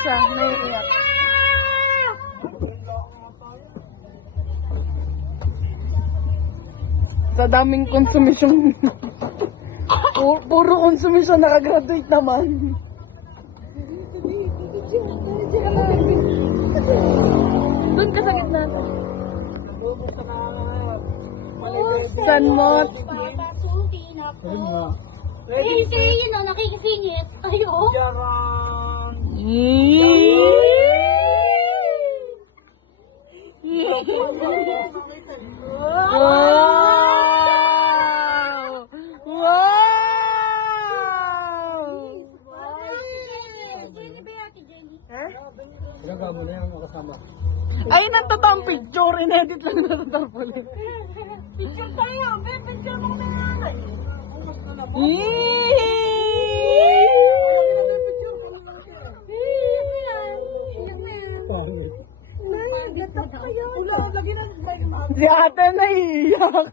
siya. Naiiyak. Sa daming konsumisyon. Puro konsumisyon nakagraduate naman. Doon ka sa gitna. Sanmot. Eh, si yun o, nakikisingit. Ayo. Wow! Gagamo na yung kasama. Ay, nagtatang picture. Inedit lang na tarpaulin. Picture tayo. Picture mo na nanay. Si ate naiiyak.